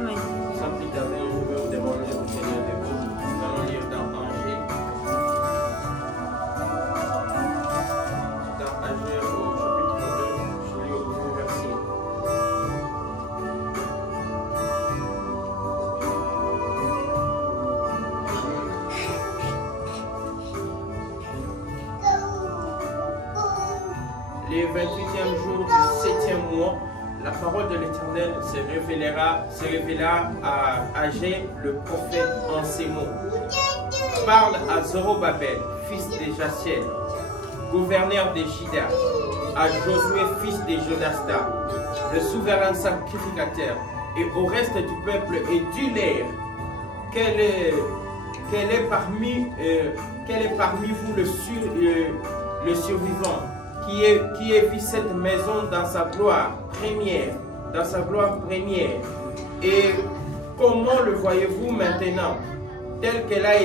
Amen. Sans plus tarder, je vais vous demander au Seigneur de vous. Nous allons lire dans Angers. Dans Angers au chapitre 2, je lis au premier verset. Le 28e jour du 7e mois, la parole de l'Éternel se révéla à Agé le prophète en ces mots. Parle à Zorobabel, fils de Jaciel, gouverneur de Juda, à Josué, fils de Jonastas, le souverain sacrificateur, et au reste du peuple, et dis-leur quel est parmi vous le survivant, qui ait vu cette maison dans sa gloire première, et comment le voyez-vous maintenant, telle qu'elle a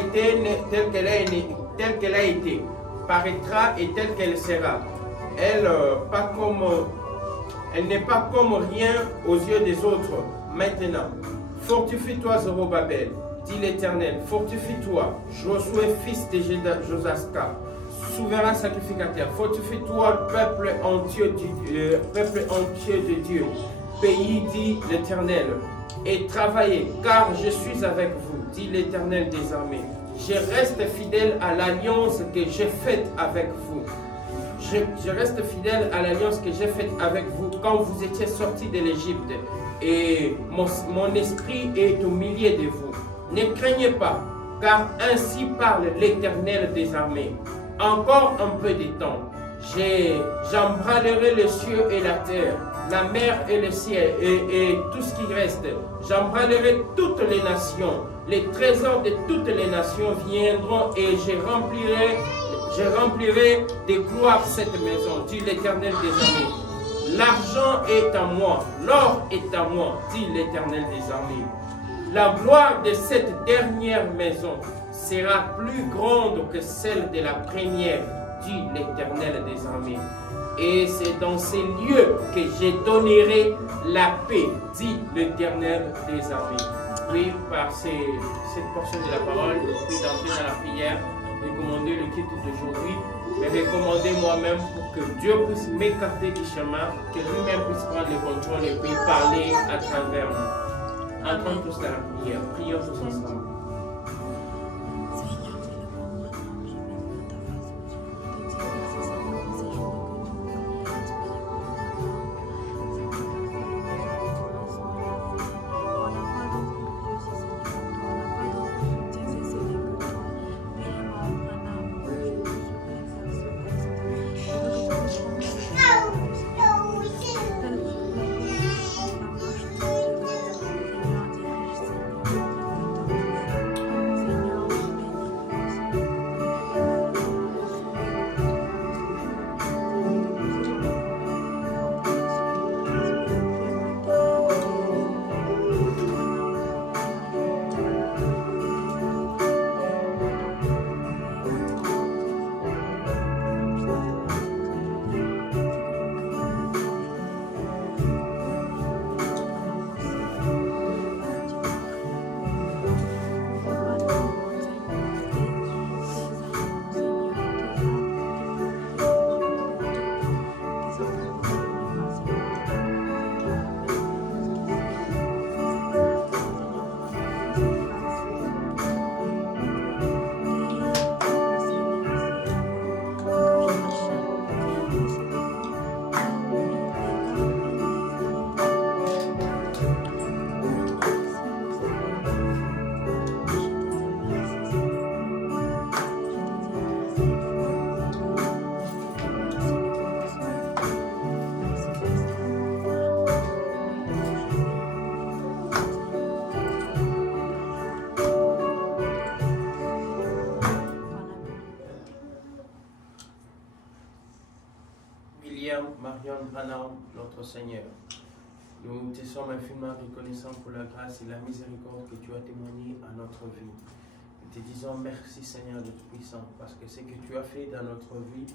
été, paraîtra et telle qu'elle sera. Elle n'est pas comme rien aux yeux des autres maintenant. Fortifie-toi, Zorobabel, dit l'Éternel, fortifie-toi, Josué, fils de Josasca, souverain sacrificateur, fortifie-toi, peuple entier de Dieu, pays, dit l'Éternel, et travaillez, car je suis avec vous, dit l'Éternel des armées. Je reste fidèle à l'alliance que j'ai faite avec vous. Je reste fidèle à l'alliance que j'ai faite avec vous quand vous étiez sortis de l'Égypte, et mon esprit est au milieu de vous. Ne craignez pas, car ainsi parle l'Éternel des armées. Encore un peu de temps, j'embralerai les cieux et la terre, la mer et le ciel et tout ce qui reste. J'embralerai toutes les nations. Les trésors de toutes les nations viendront et je remplirai de gloire cette maison, dit l'Éternel des armées. L'argent est à moi, l'or est à moi, dit l'Éternel des armées. La gloire de cette dernière maison sera plus grande que celle de la première, dit l'Éternel des armées. Et c'est dans ces lieux que je donnerai la paix, dit l'Éternel des armées. Oui, par cette portion de la parole, puis d'entrer dans la prière, recommander le titre d'aujourd'hui, mais recommander moi-même pour que Dieu puisse m'écarter du chemin, que lui-même puisse prendre le contrôle et puis parler à travers nous. Entrons tous dans la prière, prions tous ensemble. Marion Branham, notre Seigneur. Nous te sommes infiniment reconnaissants pour la grâce et la miséricorde que tu as témoigné à notre vie. Nous te disons merci Seigneur de Tout-Puissant, parce que ce que tu as fait dans notre vie,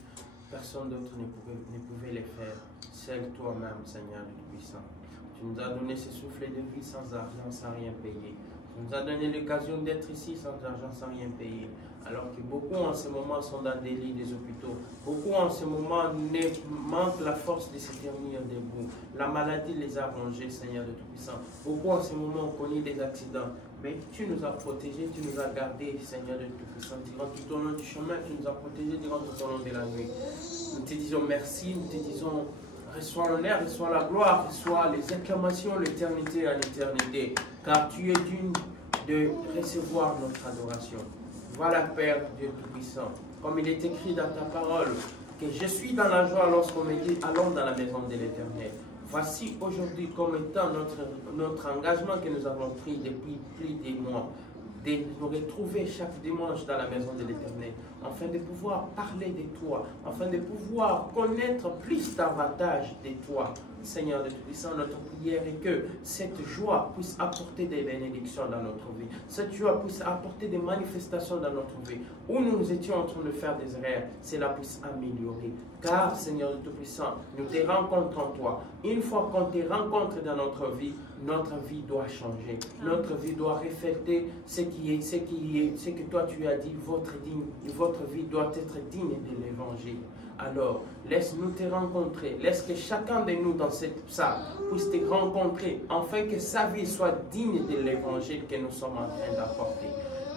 personne d'autre ne pouvait le faire. Seul toi-même Seigneur de Tout-Puissant. Tu nous as donné ce souffle de vie sans argent, sans rien payer. Tu nous as donné l'occasion d'être ici sans argent, sans rien payer. Alors que beaucoup en ce moment sont dans des lits des hôpitaux. Beaucoup en ce moment manquent la force de se tenir debout. La maladie les a rongés, Seigneur de Tout-Puissant. Beaucoup en ce moment ont connu des accidents. Mais tu nous as protégés, tu nous as gardés, Seigneur de Tout-Puissant. Durant tout au long du chemin, tu nous as protégés durant tout au long de la nuit. Nous te disons merci, nous te disons reçois l'honneur, reçois la gloire, reçois les acclamations, l'éternité à l'éternité. Car tu es digne de recevoir notre adoration. Voilà, Père Dieu Tout-Puissant, comme il est écrit dans ta parole, que je suis dans la joie lorsqu'on me dit allons dans la maison de l'Éternel. Voici aujourd'hui comme étant notre engagement que nous avons pris depuis plus de mois, de nous retrouver chaque dimanche dans la maison de l'Éternel, afin de pouvoir parler de toi, afin de pouvoir connaître plus davantage de toi. Seigneur de Tout-Puissant, notre prière est que cette joie puisse apporter des bénédictions dans notre vie. Cette joie puisse apporter des manifestations dans notre vie. Où nous étions en train de faire des erreurs, cela puisse améliorer. Car, Seigneur de Tout-Puissant, nous te rencontrons en toi. Une fois qu'on te rencontre dans notre vie doit changer. Notre vie doit refléter ce que toi tu as dit. Votre vie doit être digne de l'évangile. Alors, laisse-nous te rencontrer. Laisse que chacun de nous dans cette salle puisse te rencontrer, afin que sa vie soit digne de l'évangile que nous sommes en train d'apporter.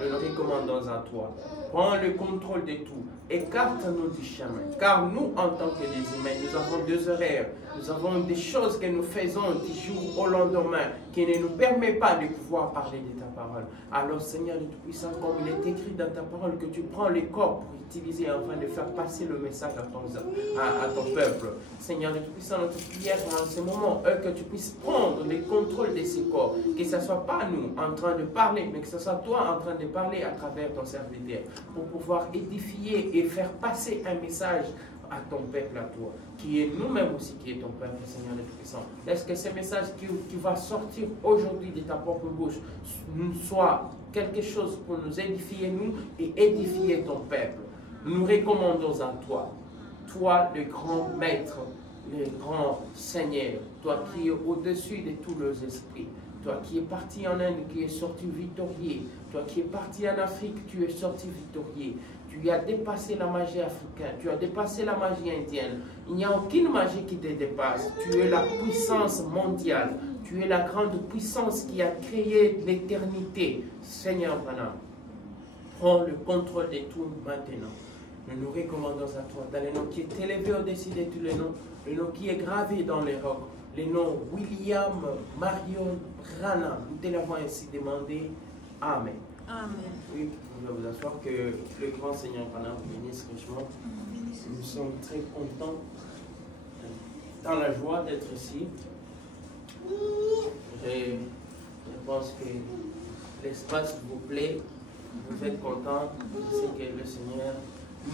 Nous nous recommandons à toi. Prends le contrôle de tout. Écarte-nous du chemin. Car nous, en tant que des humains, nous avons des horaires. Nous avons des choses que nous faisons du jour au lendemain qui ne nous permet pas de pouvoir parler de ta parole. Alors, Seigneur de Tout-Puissant, comme il est écrit dans ta parole que tu prends les corps pour utiliser afin de faire passer le message à ton peuple. Seigneur de Tout-Puissant, notre prière en ce moment est que tu puisses prendre le contrôle de ces corps. Que ce ne soit pas nous en train de parler, mais que ce soit toi en train de parler à travers ton serviteur pour pouvoir édifier et faire passer un message à ton peuple, à toi, qui est nous-mêmes aussi, qui est ton peuple, Seigneur de Tout-Puissant. Laisse que ce message qui va sortir aujourd'hui de ta propre bouche soit quelque chose pour nous édifier, nous, et édifier ton peuple. Nous recommandons à toi, toi le grand maître, le grand Seigneur, toi qui es au-dessus de tous les esprits, toi qui es parti en Inde, qui es sorti victorieux, toi qui es parti en Afrique, tu es sorti victorieux. Tu as dépassé la magie africaine, tu as dépassé la magie indienne. Il n'y a aucune magie qui te dépasse. Tu es la puissance mondiale. Tu es la grande puissance qui a créé l'éternité. Seigneur Branham, prends le contrôle de tout maintenant. Nous nous recommandons à toi, dans le nom qui est élevé au-dessus de tous les noms, le nom qui est gravé dans les rocs, le nom William Marion Branham. Nous te l'avons ainsi demandé. Amen. Amen. Oui, vous pouvez vous asseoir, que le grand Seigneur Branham vous bénisse richement. Nous sommes très contents, dans la joie d'être ici. Je pense que l'espace vous plaît, vous êtes contents de ce que le Seigneur,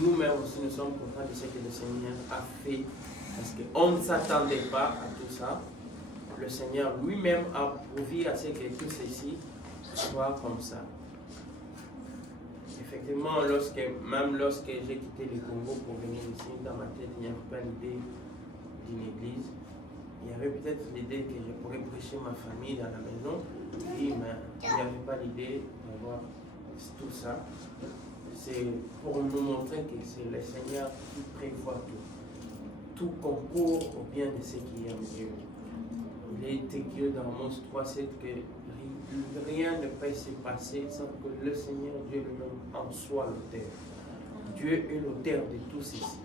nous-mêmes aussi nous sommes contents de ce que le Seigneur a fait, parce qu'on ne s'attendait pas à tout ça. Le Seigneur lui-même a pourvu à ce que tout ceci soit comme ça. Effectivement, même lorsque j'ai quitté le Congo pour venir ici, dans ma tête, il n'y avait pas l'idée d'une église. Il y avait peut-être l'idée que je pourrais prêcher ma famille dans la maison, oui, mais il n'y avait pas l'idée d'avoir tout ça. C'est pour nous montrer que c'est le Seigneur qui prévoit tout. Tout concourt au bien de ceux qui aiment Dieu. Il est écrit dans Amos 3:7 que rien ne peut se passer sans que le Seigneur Dieu lui-même en soit l'auteur. Dieu est l'auteur de tout ceci.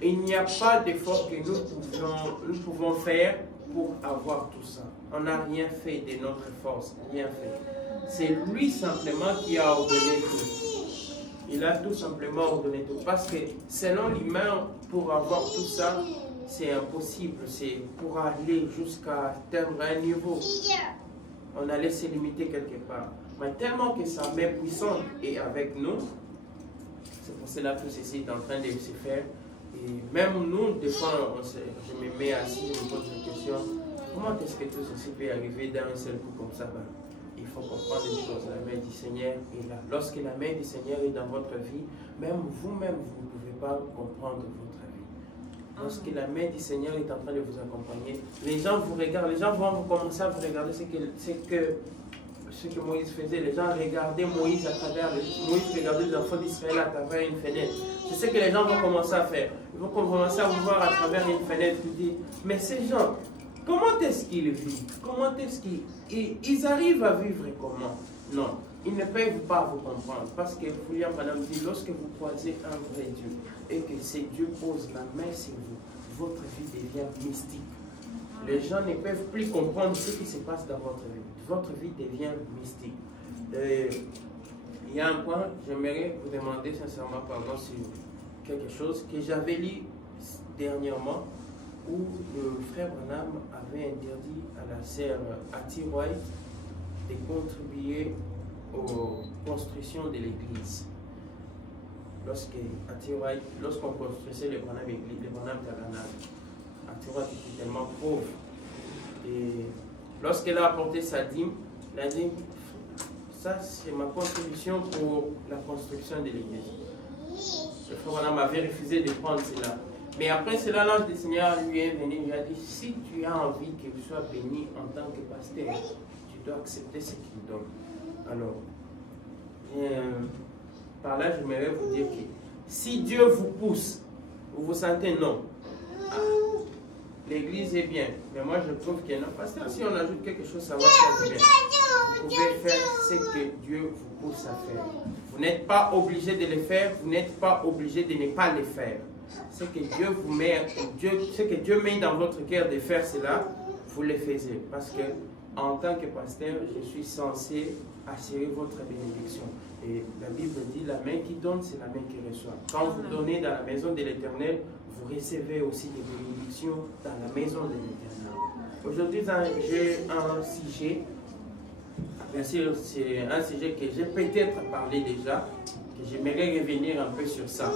Et il n'y a pas d'effort que nous pouvons faire pour avoir tout ça. On n'a rien fait de notre force, rien fait. C'est lui simplement qui a ordonné tout. Il a tout simplement ordonné tout. Parce que selon l'humain, pour avoir tout ça, c'est impossible. C'est pour aller jusqu'à atteindre un niveau. On allait se limiter quelque part. Mais tellement que sa main puissante est avec nous, c'est pour cela que tout ceci est en train de se faire. Et même nous, des fois, je me mets assis, je me pose une question. Comment est-ce que tout ceci peut arriver d'un seul coup comme ça? Il faut comprendre les choses. La main du Seigneur est là. Lorsque la main du Seigneur est dans votre vie, même vous-même, vous ne pouvez pas comprendre votre vie. lorsque la main du Seigneur est en train de vous accompagner, les gens vous regardent, les gens vont commencer à vous regarder ce que Moïse faisait. Les gens regardaient Moïse à travers, Moïse regardait les enfants d'Israël à travers une fenêtre. C'est ce que les gens vont commencer à faire. Ils vont commencer à vous voir à travers une fenêtre et dire, mais ces gens, comment est-ce qu'ils vivent? Comment est-ce qu'ils arrivent à vivre comment? Non, ils ne peuvent pas vous comprendre. Parce que William Branham dit, lorsque vous croisez un vrai Dieu et que ce Dieu pose la main sur vous, votre vie devient mystique. Les gens ne peuvent plus comprendre ce qui se passe dans votre vie. Votre vie devient mystique. Il y a un point, j'aimerais vous demander sincèrement pardon sur quelque chose que j'avais lu dernièrement, où le frère Branham avait interdit à la sœur Hattie White de contribuer aux constructions de l'église. Lorsqu'on construisait les Branham Tabernacle, Hattie White était tellement pauvre. Et lorsqu'elle a apporté sa dîme, elle a dit, ça c'est ma contribution pour la construction de l'église. Le frère Branham avait refusé de prendre cela. Mais après cela, l'ange du Seigneur lui est venu, il lui a dit, si tu as envie que tu sois béni en tant que pasteur, tu dois accepter ce qu'il donne. Alors, par là, j'aimerais vous dire que si Dieu vous pousse, vous vous sentez non, l'église est bien, mais moi je trouve que non, pasteur, si on ajoute quelque chose, ça va faire du bien. Vous pouvez faire ce que Dieu vous pousse à faire. Vous n'êtes pas obligé de le faire, vous n'êtes pas obligé de ne pas le faire. Ce que Dieu vous met, ce que Dieu met dans votre cœur de faire cela, vous le faites. Parce que en tant que pasteur, je suis censé assurer votre bénédiction. Et la Bible dit, la main qui donne, c'est la main qui reçoit. Quand vous donnez dans la maison de l'Éternel, vous recevez aussi des bénédictions dans la maison de l'Éternel. Aujourd'hui, j'ai un sujet, bien sûr, c'est un sujet que j'ai peut-être parlé déjà, que j'aimerais revenir un peu sur ça.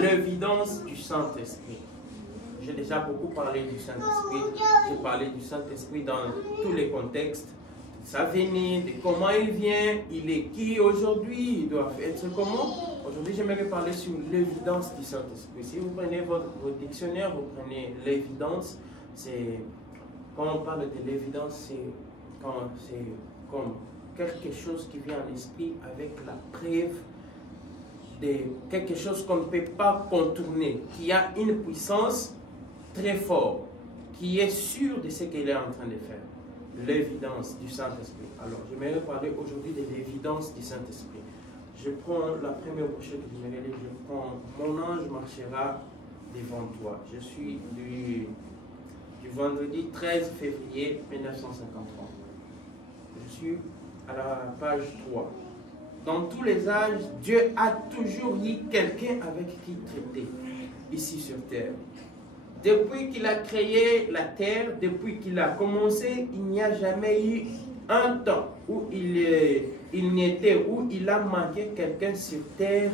L'évidence du Saint-Esprit. J'ai déjà beaucoup parlé du Saint-Esprit. J'ai parlé du Saint-Esprit dans tous les contextes. Sa venue, de comment il vient, il est qui aujourd'hui, il doit être comment. Aujourd'hui, j'aimerais parler sur l'évidence du Saint-Esprit. Si vous prenez votre dictionnaire, vous prenez l'évidence. Quand on parle de l'évidence, c'est comme quelque chose qui vient à l'esprit avec la preuve de quelque chose qu'on ne peut pas contourner, qui a une puissance très forte, qui est sûr de ce qu'il est en train de faire. L'évidence du Saint-Esprit. Alors, j'aimerais parler aujourd'hui de l'évidence du Saint-Esprit. Je prends la première brochette que je vais lire, je prends « Mon ange marchera devant toi ». Je suis du vendredi 13 février 1953. Je suis à la page 3. Dans tous les âges, Dieu a toujours eu quelqu'un avec qui traiter ici sur terre. Depuis qu'il a créé la terre, depuis qu'il a commencé, il n'y a jamais eu un temps où où il a manqué quelqu'un sur terre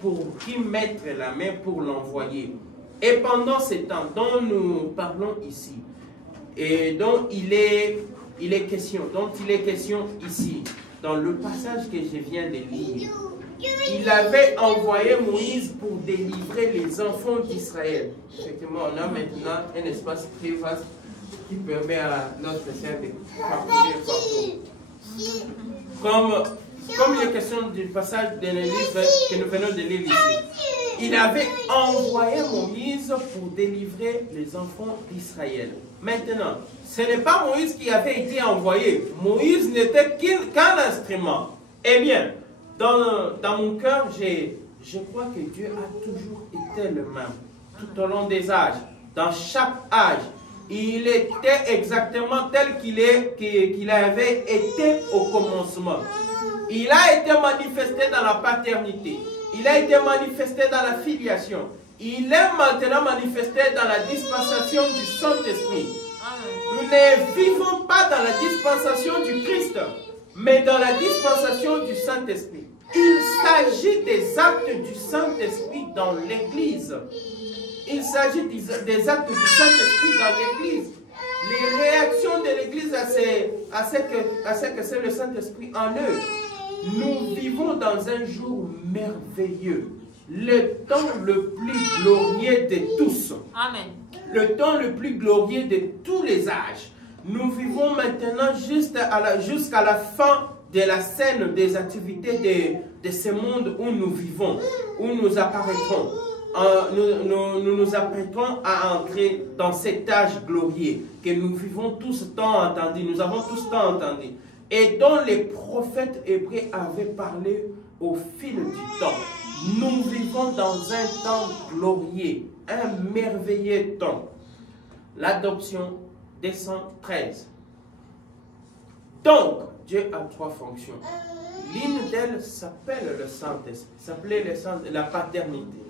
pour qui mettre la main pour l'envoyer. Et pendant ce temps dont nous parlons ici, et dont il est question ici, dans le passage que je viens de lire, il avait envoyé Moïse pour délivrer les enfants d'Israël. Effectivement, on a maintenant un espace très vaste qui permet à notre Seigneur de parcourir partout. Comme il est question du passage de livre que nous venons de lire ici. Il avait envoyé Moïse pour délivrer les enfants d'Israël. Maintenant, ce n'est pas Moïse qui avait été envoyé. Moïse n'était qu'un instrument. Eh bien, dans mon cœur, je crois que Dieu a toujours été le même. Tout au long des âges, dans chaque âge, il était exactement tel qu'il avait été au commencement. Il a été manifesté dans la paternité. Il a été manifesté dans la filiation. Il est maintenant manifesté dans la dispensation du Saint-Esprit. Nous ne vivons pas dans la dispensation du Christ, mais dans la dispensation du Saint-Esprit. Il s'agit des actes du Saint-Esprit dans l'Église. Il s'agit des actes du Saint-Esprit dans l'Église. Les réactions de l'Église à ce que c'est le Saint-Esprit en eux. Nous vivons dans un jour merveilleux. le temps le plus glorieux de tous. Amen. Le temps le plus glorieux de tous les âges. Nous vivons maintenant jusqu'à la fin de la scène des activités de ce monde où nous vivons, où nous apparaîtrons. Nous apprêtons à entrer dans cet âge glorieux que nous vivons tous tant entendu, nous avons tous tant entendu, et dont les prophètes hébreux avaient parlé au fil du temps. Nous vivons dans un temps glorieux, un merveilleux temps. L'adoption des 113. Donc, Dieu a trois fonctions. L'une d'elles s'appelle le Saint-Esprit, s'appelait la paternité,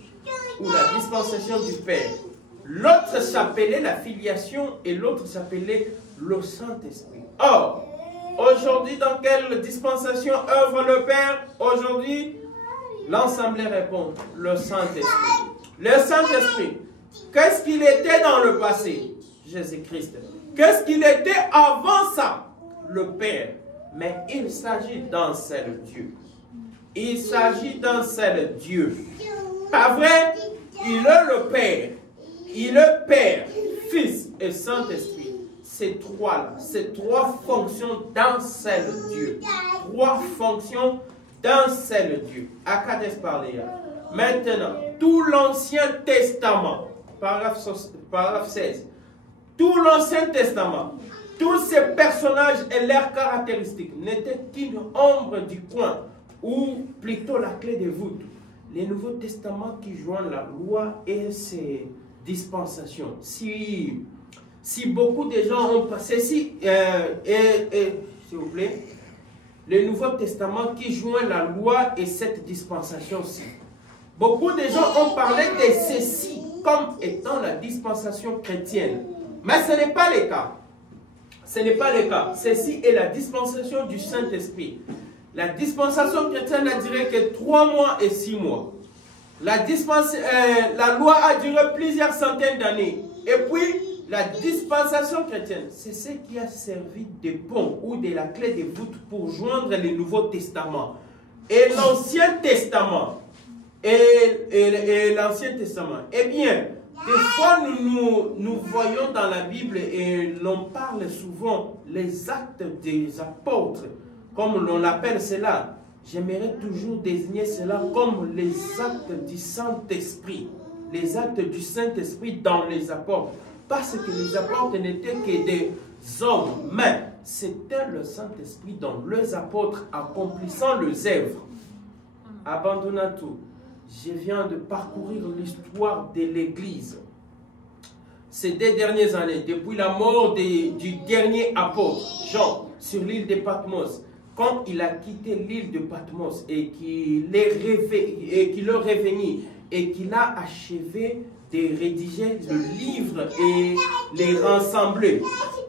ou la dispensation du Père. L'autre s'appelait la filiation et l'autre s'appelait le Saint-Esprit. Or, aujourd'hui, dans quelle dispensation œuvre le Père? Aujourd'hui, l'Assemblée répond, le Saint-Esprit. Le Saint-Esprit, qu'est-ce qu'il était dans le passé? Jésus-Christ. Qu'est-ce qu'il était avant ça? Le Père. Mais il s'agit d'un seul Dieu. Il s'agit d'un seul Dieu. Pas vrai? Il est le Père. Il est Père, Fils et Saint-Esprit. Ces trois-là, ces trois fonctions d'un seul Dieu. Trois fonctions d'un seul Dieu. Akades Parléa. Maintenant, tout l'Ancien Testament, paragraphe 16, tout l'Ancien Testament, tous ces personnages et leurs caractéristiques n'étaient qu'une ombre du coin, ou plutôt la clé de voûte. Les Nouveaux Testaments qui joignent la loi et ses dispensations. Si beaucoup de gens ont passé, s'il vous plaît, le Nouveau Testament qui joint la loi et cette dispensation-ci. Beaucoup de gens ont parlé de ceci comme étant la dispensation chrétienne. Mais ce n'est pas le cas. Ce n'est pas le cas. Ceci est la dispensation du Saint-Esprit. La dispensation chrétienne n'a duré que 3 mois et 6 mois. La loi a duré plusieurs centaines d'années. Et puis, la dispensation chrétienne, c'est ce qui a servi de pont ou de la clé de voûte pour joindre le Nouveau Testament. Et l'Ancien Testament. Et l'Ancien Testament. Eh bien, des fois, nous voyons dans la Bible et l'on parle souvent les actes des apôtres, comme l'on appelle cela. J'aimerais toujours désigner cela comme les actes du Saint-Esprit. Les actes du Saint-Esprit dans les apôtres. Parce que les apôtres n'étaient que des hommes, mais c'était le Saint-Esprit dans les apôtres accomplissant leurs œuvres. Abandonnant tout. Je viens de parcourir l'histoire de l'Église. Ces 2 dernières années, depuis la mort du dernier apôtre, Jean, sur l'île de Patmos, quand il a quitté l'île de Patmos et qu'il est revenu et qu'il a achevé de rédiger le livre et les rassembler,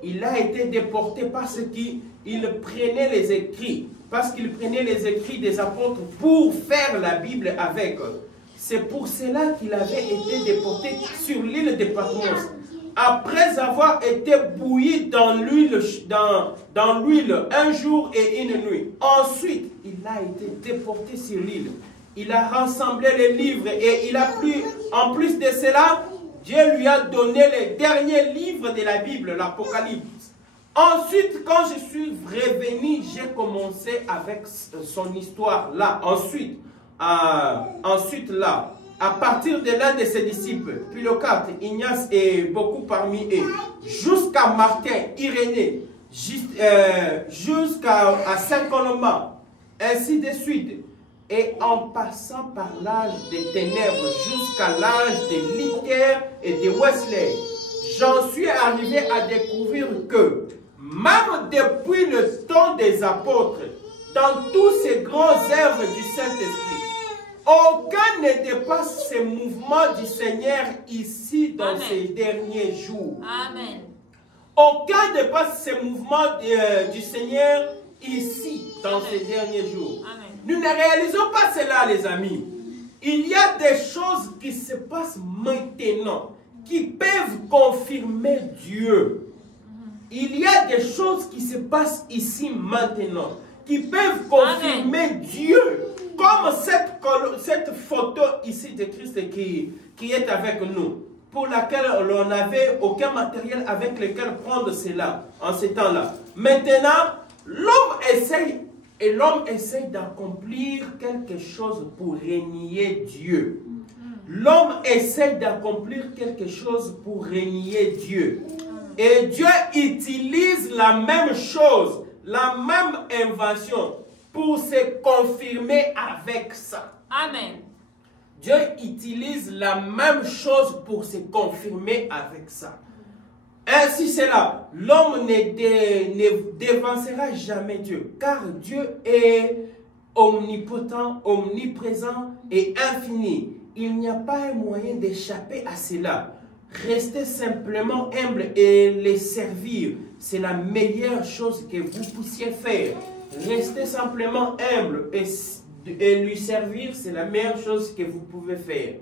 il a été déporté parce qu'il prenait les écrits. Parce qu'il prenait les écrits des apôtres pour faire la Bible avec. C'est pour cela qu'il avait été déporté sur l'île de Patmos. Après avoir été bouilli dans l'huile un jour et une nuit. Ensuite, il a été déporté sur l'île. Il a rassemblé les livres et il a pris, en plus de cela, Dieu lui a donné les derniers livres de la Bible, l'Apocalypse. Ensuite, quand je suis revenu, j'ai commencé avec son histoire là. Ensuite, là, à partir de l'un de ses disciples, Pilocate, Ignace et beaucoup parmi eux, jusqu'à Martin, Irénée, jusqu'à Saint-Colomban, ainsi de suite, et en passant par l'âge des ténèbres jusqu'à l'âge de Luther et de Wesley, j'en suis arrivé à découvrir que même depuis le temps des apôtres, dans tous ces grands œuvres du Saint-Esprit, aucun ne dépasse ces mouvements du Seigneur ici dans ces derniers jours. Amen. Aucun ne dépasse ces mouvements du Seigneur ici dans ces derniers jours. Amen. Nous ne réalisons pas cela, les amis. Il y a des choses qui se passent maintenant qui peuvent confirmer Dieu. Il y a des choses qui se passent ici maintenant qui peuvent confirmer Dieu. Comme cette photo ici de Christ qui est avec nous, pour laquelle on n'avait aucun matériel avec lequel prendre cela en ces temps-là. Maintenant, l'homme essaye d'accomplir quelque chose pour régner Dieu. L'homme essaye d'accomplir quelque chose pour régner Dieu. Et Dieu utilise la même chose, la même invention pour se confirmer avec ça. Amen. Dieu utilise la même chose pour se confirmer avec ça. Ainsi c'est là, l'homme ne dévancera jamais Dieu, car Dieu est omnipotent, omniprésent et infini. Il n'y a pas un moyen d'échapper à cela. Restez simplement humble et les servir. C'est la meilleure chose que vous puissiez faire. Restez simplement humble et lui servir, c'est la meilleure chose que vous pouvez faire.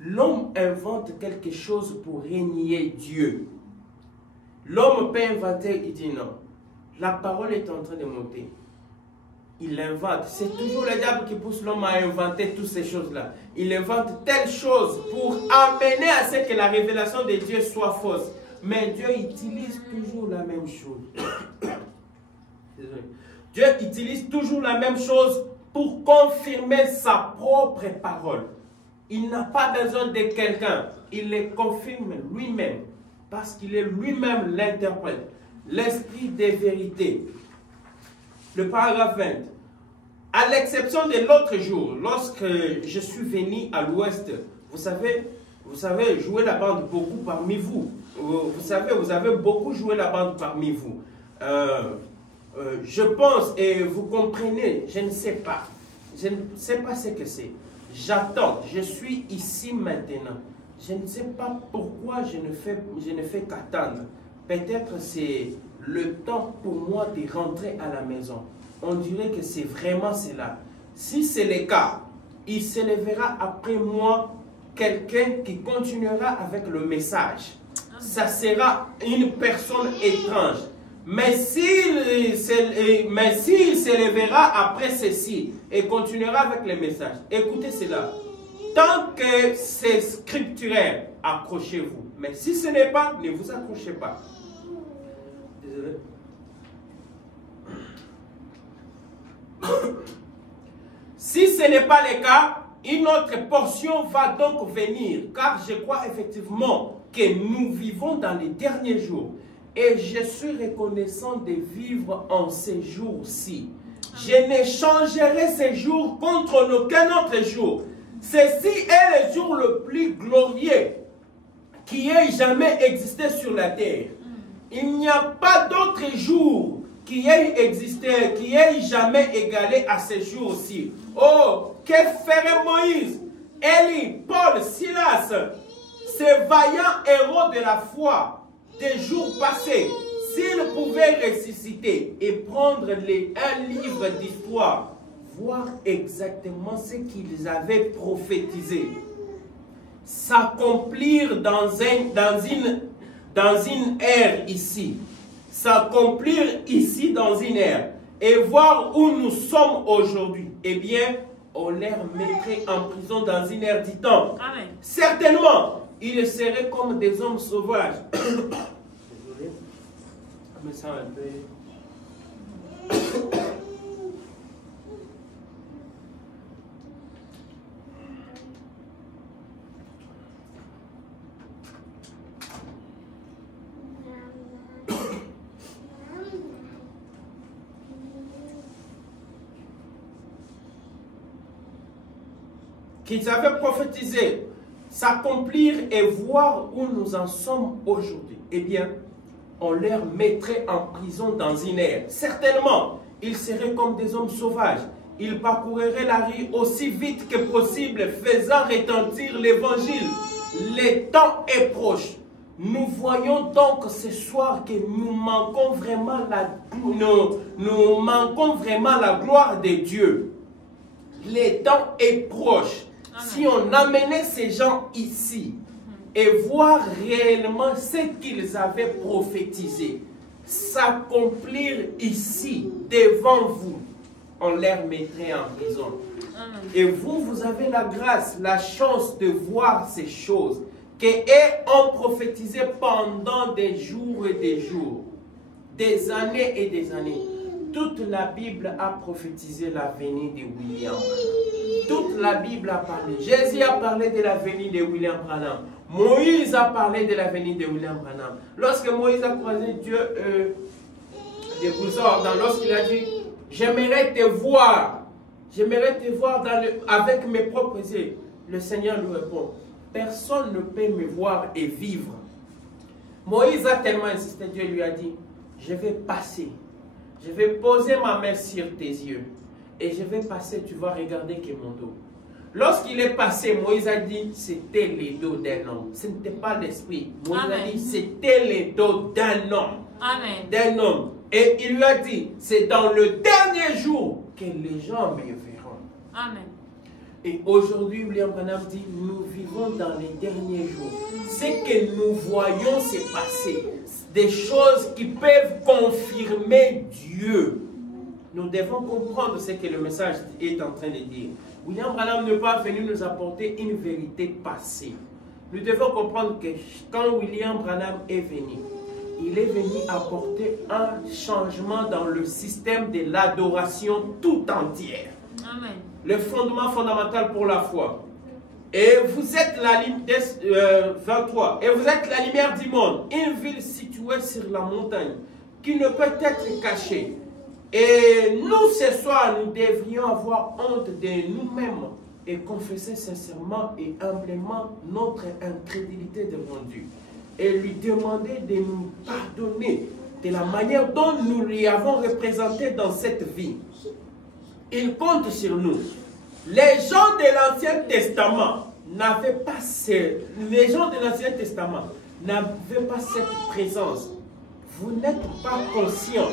L'homme invente quelque chose pour régner Dieu. L'homme peut inventer, il dit non. La parole est en train de monter. Il invente. C'est toujours le diable qui pousse l'homme à inventer toutes ces choses-là. Il invente telle chose pour amener à ce que la révélation de Dieu soit fausse. Mais Dieu utilise toujours la même chose. Désolé. Dieu utilise toujours la même chose pour confirmer sa propre parole. Il n'a pas besoin de quelqu'un. Il les confirme lui-même. Parce qu'il est lui-même l'interprète. L'esprit des vérités. Le paragraphe 20. À l'exception de l'autre jour, lorsque je suis venu à l'ouest, vous savez, jouer la bande beaucoup parmi vous. Vous savez, vous avez beaucoup joué la bande parmi vous. Je pense, et vous comprenez, je ne sais pas. Je ne sais pas ce que c'est. J'attends, je suis ici maintenant. Je ne sais pas pourquoi je ne fais qu'attendre. Peut-être c'est le temps pour moi de rentrer à la maison. On dirait que c'est vraiment cela. Si c'est le cas, il s'élèvera après moi quelqu'un qui continuera avec le message. Ça sera une personne étrange. Mais s'il s'élèvera après ceci et continuera avec le message, écoutez cela. Tant que c'est scripturaire, accrochez-vous. Mais si ce n'est pas, ne vous accrochez pas. Désolé. Si ce n'est pas le cas, une autre portion va donc venir. Car je crois effectivement que nous vivons dans les derniers jours. Et je suis reconnaissant de vivre en ces jours-ci. Je n'échangerai ces jours contre aucun autre jour. Ceci est le jour le plus glorieux qui ait jamais existé sur la terre. Il n'y a pas d'autre jour qui ait existé, qui ait jamais égalé à ce jour-ci. Oh, que ferait Moïse, Élie, Paul, Silas, ces vaillants héros de la foi des jours passés, s'ils pouvaient ressusciter et prendre un livre d'histoire, voir exactement ce qu'ils avaient prophétisé, s'accomplir dans une ère ici, s'accomplir ici dans une ère, et voir où nous sommes aujourd'hui, eh bien, on les mettrait en prison dans une ère du temps. Amen. Certainement, ils seraient comme des hommes sauvages. Désolé, je me sens un peu... qu'ils avaient prophétisé, s'accomplir et voir où nous en sommes aujourd'hui, eh bien, on les mettrait en prison dans une ère. Certainement, ils seraient comme des hommes sauvages. Ils parcourraient la rue aussi vite que possible, faisant retentir l'évangile. Le temps est proche. Nous voyons donc ce soir que nous manquons vraiment la gloire de Dieu. Le temps est proche. Amen. Si on amenait ces gens ici et voir réellement ce qu'ils avaient prophétisé s'accomplir ici devant vous, on les mettrait en prison. Amen. Et vous, vous avez la grâce, la chance de voir ces choses qu'eux ont prophétisé pendant des jours et des jours, des années et des années. Toute la Bible a prophétisé la venue de William. Toute la Bible a parlé. Jésus a parlé de la venue de William Branham. Moïse a parlé de la venue de William Branham. Lorsque Moïse a croisé Dieu de Bouzor, lorsqu'il a dit, j'aimerais te voir avec mes propres yeux. Le Seigneur lui répond, personne ne peut me voir et vivre. Moïse a tellement insisté, Dieu lui a dit, je vais passer. Je vais poser ma main sur tes yeux. Et je vais passer, tu vas regarder que mon dos. Lorsqu'il est passé, Moïse a dit, c'était les dos d'un homme. Ce n'était pas l'esprit. Moïse a dit, c'était les dos d'un homme. Amen. D'un homme. Et il lui a dit, c'est dans le dernier jour que les gens me verront. Amen. Et aujourd'hui, William Branham dit, nous vivons dans les derniers jours. Ce que nous voyons se passer, des choses qui peuvent confirmer Dieu. Nous devons comprendre ce que le message est en train de dire. William Branham n'est pas venu nous apporter une vérité passée. Nous devons comprendre que quand William Branham est venu, il est venu apporter un changement dans le système de l'adoration tout entière. Amen. Le fondement fondamental pour la foi. Et vous êtes la lumière, 23, et vous êtes la lumière du monde, une ville située sur la montagne, qui ne peut être cachée. Et nous, ce soir, nous devrions avoir honte de nous-mêmes et confesser sincèrement et humblement notre incrédulité devant Dieu. Et lui demander de nous pardonner de la manière dont nous lui avons représenté dans cette vie. Il compte sur nous. Les gens de l'Ancien Testament n'avaient pas cette présence. Vous n'êtes pas conscient.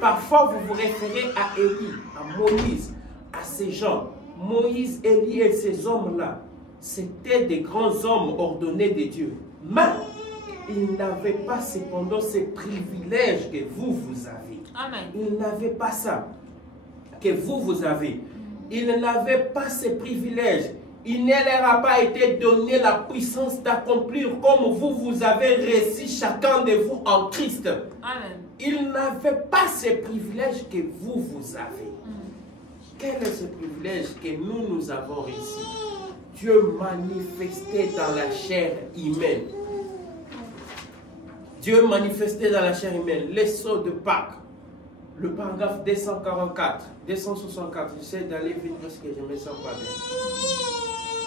Parfois, vous vous référez à Élie, à Moïse, à ces gens. Moïse, Élie et ces hommes-là, c'était des grands hommes ordonnés de Dieu. Mais ils n'avaient pas cependant ces privilèges que vous avez. Amen. Ils n'avaient pas ça que vous avez. Ils n'avaient pas ces privilèges. Il ne leur a pas été donné la puissance d'accomplir comme vous avez reçu chacun de vous en Christ. Amen. Ils n'avaient pas ces privilèges que vous avez. Quel est ce privilège que nous avons ici? Dieu manifesté dans la chair humaine. Dieu manifesté dans la chair humaine. Les sceaux de Pâques. Le paragraphe 244, 264. J'essaie d'aller vite parce que je ne me sens pas bien.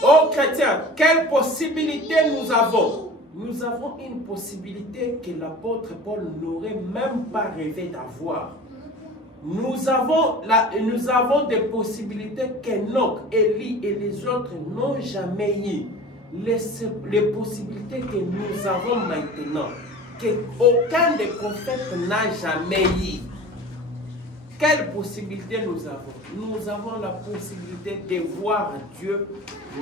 Oh chrétiens, quelle possibilité nous avons? Nous avons une possibilité que l'apôtre Paul n'aurait même pas rêvé d'avoir. Nous avons des possibilités qu'Enoch, Élie et les autres n'ont jamais eues. Les possibilités que nous avons maintenant, qu'aucun des prophètes n'a jamais eues. Quelle possibilité nous avons? Nous avons la possibilité de voir Dieu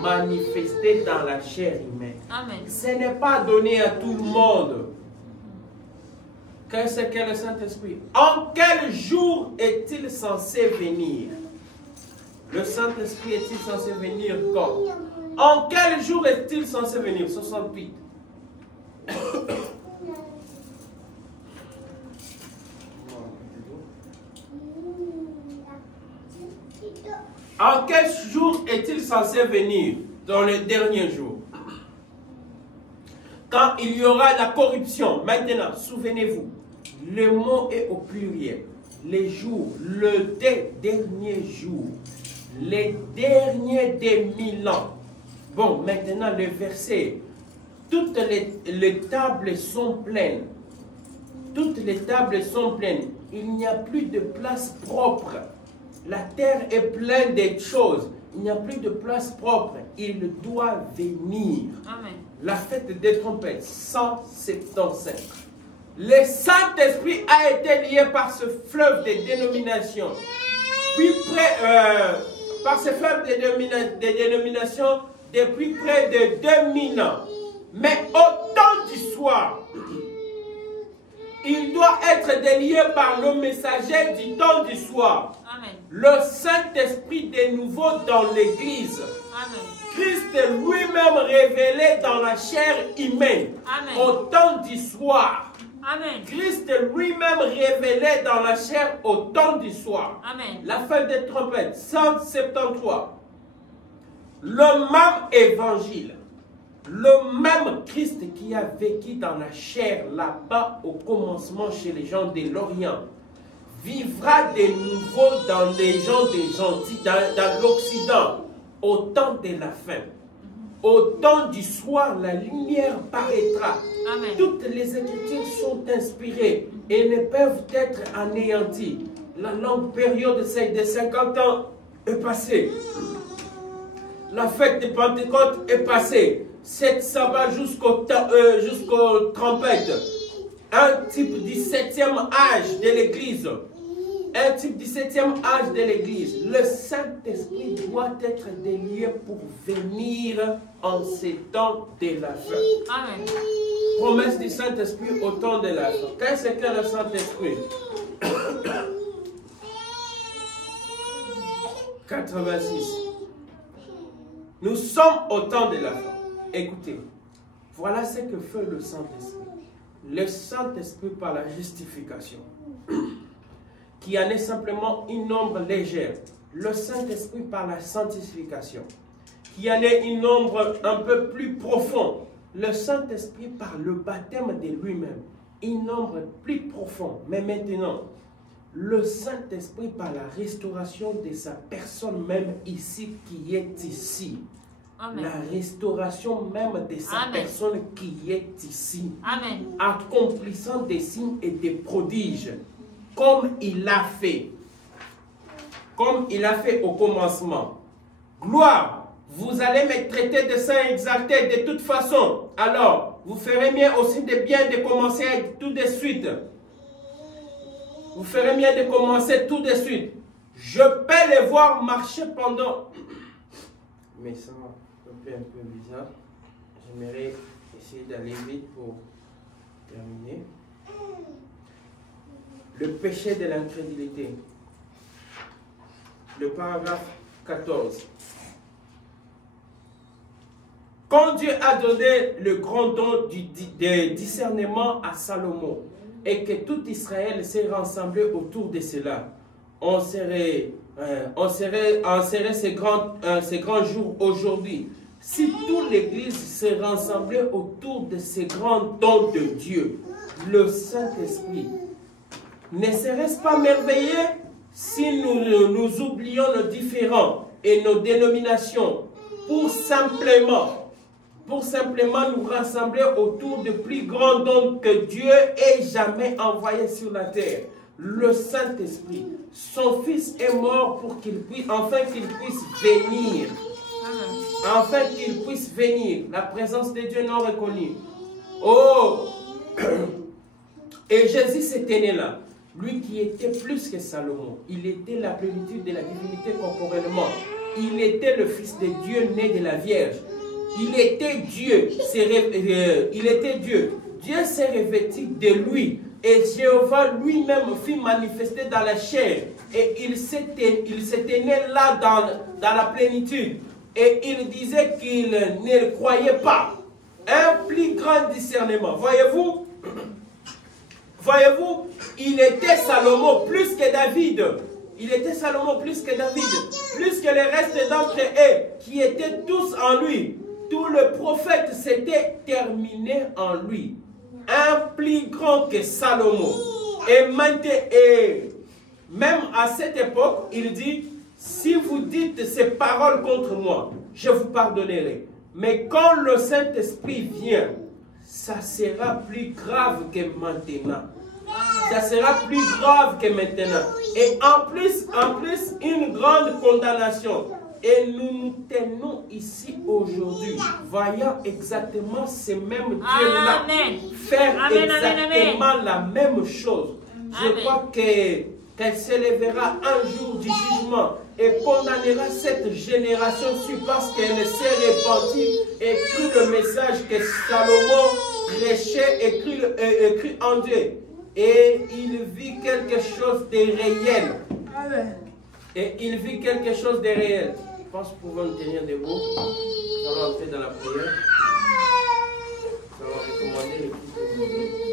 manifester dans la chair humaine. Amen. Ce n'est pas donné à tout le monde. Qu'est-ce que le Saint-Esprit? En quel jour est-il censé venir? Le Saint-Esprit est-il censé venir quand? En quel jour est-il censé venir? 68. En quel jour est-il censé venir? Dans le dernier jour. Quand il y aura la corruption. Maintenant, souvenez-vous, le mot est au pluriel. Les jours, le dernier jour. Les derniers des 1000 ans. Bon, maintenant le verset. Toutes les tables sont pleines. Toutes les tables sont pleines. Il n'y a plus de place propre. La terre est pleine de choses. Il n'y a plus de place propre. Il doit venir. Amen. La fête des trompettes, 175. Le Saint-Esprit a été lié par ce fleuve de dénomination. Puis par ce fleuve de dénomination depuis près de 2000 ans. Mais au temps du soir, il doit être délié par le messager du temps du soir. Amen. le Saint-Esprit de nouveau dans l'Église. Christ lui-même révélé dans la chair humaine. Amen. Au temps du soir. Amen. Christ lui-même révélé dans la chair au temps du soir. Amen. La fin des trompettes, 173. Le même évangile, le même Christ qui a vécu dans la chair là-bas au commencement chez les gens de l'Orient, vivra de nouveau dans les gens des gentils, dans l'Occident, au temps de la fin. Au temps du soir, la lumière paraîtra. Amen. Toutes les Écritures sont inspirées et ne peuvent être anéanties. La longue période de 50 ans est passée. La fête de Pentecôte est passée. 7 sabbats jusqu'aux trompettes. Un type du 7e âge de l'Église. Un type du 7e âge de l'Église. Le Saint-Esprit doit être délié pour venir en ces temps de la fin. Amen. Promesse du Saint-Esprit au temps de la fin. Qu'est-ce que le Saint-Esprit? 86. Nous sommes au temps de la fin. Écoutez, voilà ce que fait le Saint-Esprit. Le Saint-Esprit par la justification, qui en est simplement une ombre légère. Le Saint-Esprit par la sanctification, qui en est une ombre un peu plus profonde. Le Saint-Esprit par le baptême de lui-même, une ombre plus profonde. Mais maintenant, le Saint-Esprit par la restauration de sa personne même ici, qui est ici. Amen. La restauration même de sa Amen. Personne qui est ici. Amen. Accomplissant des signes et des prodiges. Comme il l'a fait. Comme il a fait au commencement. Gloire, vous allez me traiter de saint exalté de toute façon. Alors, vous ferez mieux aussi de bien de commencer tout de suite. Vous ferez mieux de commencer tout de suite. Je peux les voir marcher pendant... Mais ça me fait un peu bizarre. J'aimerais essayer d'aller vite pour terminer. Le péché de l'incrédulité. Le paragraphe 14. Quand Dieu a donné le grand don du discernement à Salomon et que tout Israël s'est rassemblé autour de cela, on serait ces grands jours aujourd'hui. Si toute l'Église s'est rassemblée autour de ces grands dons de Dieu, le Saint-Esprit, ne serait-ce pas merveilleux si nous oublions nos différends et nos dénominations pour simplement nous rassembler autour du plus grand don que Dieu ait jamais envoyé sur la terre, le Saint-Esprit. Son Fils est mort pour qu'il puisse, afin qu'il puisse venir. Afin qu'il puisse venir. La présence de Dieu non reconnue. Oh! Et Jésus s'était né là. Lui qui était plus que Salomon. Il était la plénitude de la divinité corporellement. Il était le Fils de Dieu né de la Vierge. Il était Dieu. Il était Dieu. Dieu s'est revêtu de lui. Et Jéhovah lui-même fit manifester dans la chair. Et il s'était né là dans la plénitude. Et il disait qu'il ne croyait pas. Un plus grand discernement. Voyez-vous? Voyez-vous? Il était Salomon plus que David. Il était Salomon plus que David. Plus que les restes d'entre eux qui étaient tous en lui. Tout le prophète s'était terminé en lui. Un plus grand que Salomon. Et même à cette époque, il dit, si vous dites ces paroles contre moi, je vous pardonnerai. Mais quand le Saint-Esprit vient, ça sera plus grave que maintenant. Ça sera plus grave que maintenant. Et en plus, une grande condamnation. Et nous nous tenons ici aujourd'hui, voyant exactement ces mêmes dieux-là faire exactement la même chose. Je crois qu'elle s'élèvera un jour du jugement et condamnera cette génération-ci parce qu'elle s'est répandue et cru le message que Salomon prêchait et cru en Dieu. Et il vit quelque chose de réel. Et il vit quelque chose de réel. Je pense que nous pouvons nous tenir debout. Nous allons entrer dans la prière. Nous allons recommander le Christ.